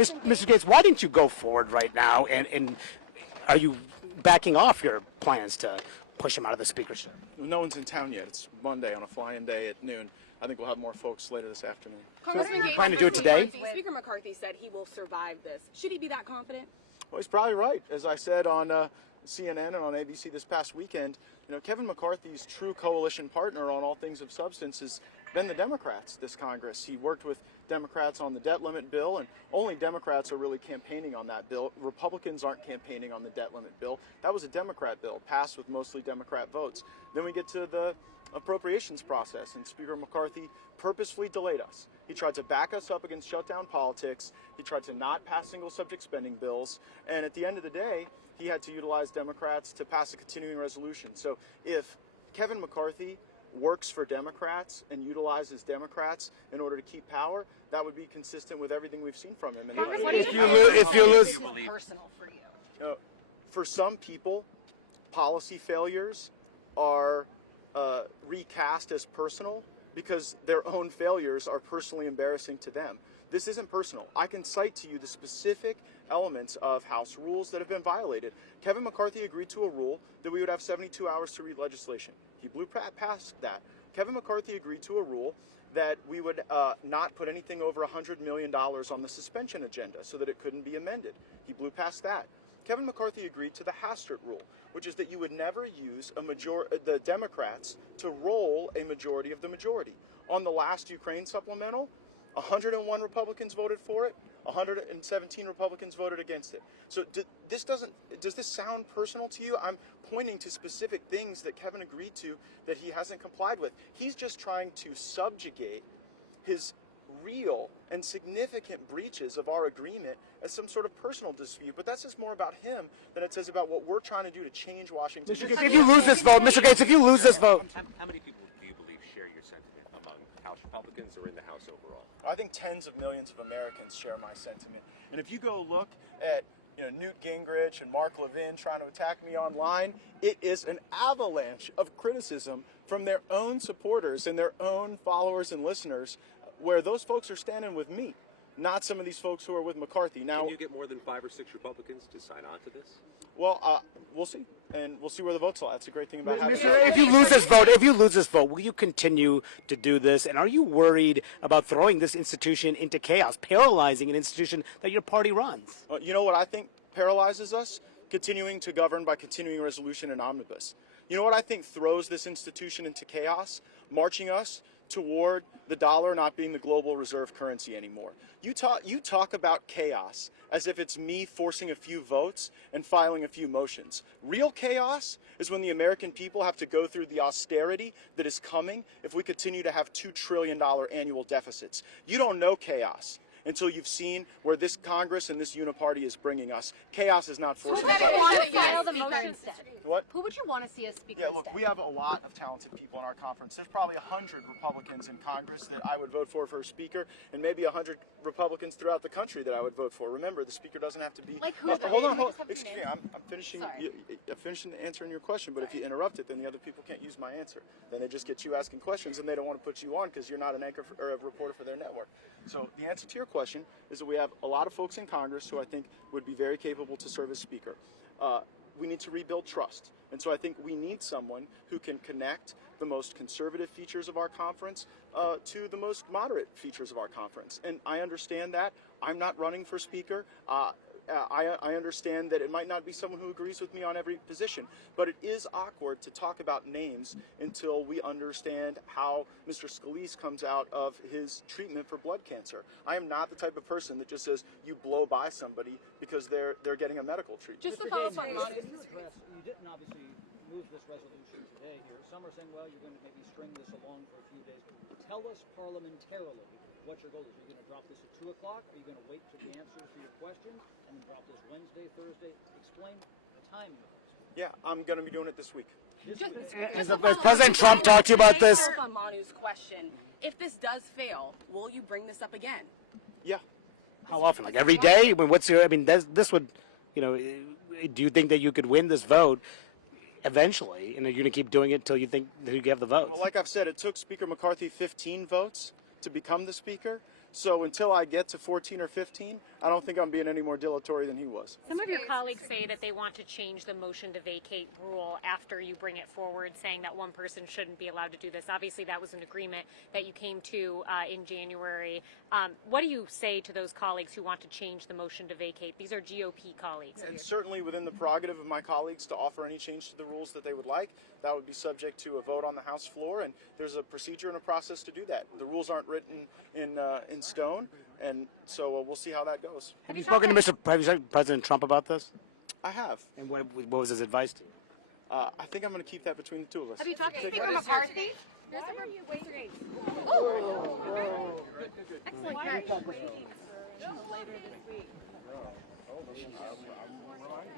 Mr. Gaetz, why didn't you go forward right now? And are you backing off your plans to push him out of the speakership? No one's in town yet. It's Monday on a fly-in day at noon. I think we'll have more folks later this afternoon. Congressman Gaetz, plan to do it today? Speaker McCarthy said he will survive this. Should he be that confident? Well, he's probably right. As I said on CNN and on ABC this past weekend, Kevin McCarthy's true coalition partner on all things of substance has been the Democrats this Congress. He worked with Democrats on the debt limit bill, and only Democrats are really campaigning on that bill. Republicans aren't campaigning on the debt limit bill. That was a Democrat bill, passed with mostly Democrat votes. Then we get to the appropriations process, and Speaker McCarthy purposefully delayed us. He tried to back us up against shutdown politics. He tried to not pass single subject spending bills, and at the end of the day, he had to utilize Democrats to pass a continuing resolution. So if Kevin McCarthy works for Democrats and utilizes Democrats in order to keep power, that would be consistent with everything we've seen from him. And if you lose, personal for you. For some people, policy failures are recast as personal because their own failures are personally embarrassing to them. This isn't personal. I can cite to you the specific elements of House rules that have been violated. Kevin McCarthy agreed to a rule that we would have 72 hours to read legislation. He blew past that. Kevin McCarthy agreed to a rule that we would not put anything over $100 million on the suspension agenda so that it couldn't be amended. He blew past that. Kevin McCarthy agreed to the Hastert rule, which is that you would never use the Democrats to roll a majority of the majority. On the last Ukraine supplemental, 101 Republicans voted for it, 117 Republicans voted against it. So does this sound personal to you? I'm pointing to specific things that Kevin agreed to that he hasn't complied with. He's just trying to subjugate his real and significant breaches of our agreement as some sort of personal dispute, but that's just more about him than it says about what we're trying to do to change Washington. Mr. Gaetz, if you lose this vote, Mr. Gaetz, if you lose this vote, how many people do you believe share your sentiment among House Republicans or in the House overall? I think tens of millions of Americans share my sentiment. And if you go look at Newt Gingrich and Mark Levin trying to attack me online, it is an avalanche of criticism from their own supporters and their own followers and listeners, where those folks are standing with me, not some of these folks who are with McCarthy. Now, can you get more than 5 or 6 Republicans to sign on to this? Well, we'll see, and we'll see where the votes lie. That's a great thing about having. If you lose this vote, will you continue to do this? And are you worried about throwing this institution into chaos, paralyzing an institution that your party runs? You know what I think paralyzes us? Continuing to govern by continuing resolution and omnibus. You know what I think throws this institution into chaos? Marching us toward the dollar not being the global reserve currency anymore. You talk about chaos as if it's me forcing a few votes and filing a few motions. Real chaos is when the American people have to go through the austerity that is coming if we continue to have $2 trillion annual deficits. You don't know chaos until you've seen where this Congress and this uniparty is bringing us. Chaos is not forcing us. Who would you want to file the motion instead? What? Who would you want to see as speaker Yeah, look, instead? we have a lot of talented people in our conference. There's probably 100 Republicans in Congress that I would vote for speaker, and maybe 100 Republicans throughout the country that I would vote for. Remember, the speaker doesn't have to be... Like who? Hold on. Excuse me, I'm finishing, Sorry. finishing answering your question, but if you interrupt it, then the other people can't use my answer. Then they just get you asking questions, and they don't want to put you on because you're not an anchor or a reporter for their network. So the answer to your question is that we have a lot of folks in Congress who I think would be very capable to serve as speaker. We need to rebuild trust. And so I think we need someone who can connect the most conservative features of our conference to the most moderate features of our conference. And I understand that. I'm not running for speaker. I understand that it might not be someone who agrees with me on every position, but it is awkward to talk about names until we understand how Mr. Scalise comes out of his treatment for blood cancer. I am not the type of person that just says you blow by somebody because they're getting a medical treatment. Just to follow up on You didn't obviously move this resolution today here. Some are saying, well, you're going to maybe string this along for a few days. Tell us parliamentarily what your goal is. Are you going to drop this at 2 o'clock? Are you going to wait for the answers to your questions and then drop this Wednesday, Thursday? Explain the timing of this. Yeah, I'm going to be doing it this week. Has President Trump talked to you about this? On Manu's question, if this does fail, will you bring this up again? Yeah. How often? Like every day? I mean, this would, do you think that you could win this vote eventually, and you're going to keep doing it until you think that you have the votes? Well, like I've said, it took Speaker McCarthy 15 votes to become the speaker. So until I get to 14 or 15, I don't think I'm being any more dilatory than he was. Some of your colleagues say that they want to change the motion to vacate rule after you bring it forward, saying that one person shouldn't be allowed to do this. Obviously, that was an agreement that you came to in January. What do you say to those colleagues who want to change the motion to vacate? These are GOP colleagues. It's certainly within the prerogative of my colleagues to offer any change to the rules that they would like. That would be subject to a vote on the House floor, and there's a procedure and a process to do that. The rules aren't written in stone, and so we'll see how that goes. Have you spoken to President Trump about this? I have. And what was his advice to you? I think I'm going to keep that between the two of us. Have you talked to Speaker McCarthy? Why are you waiting? Excellent catch. Waiting for later this week.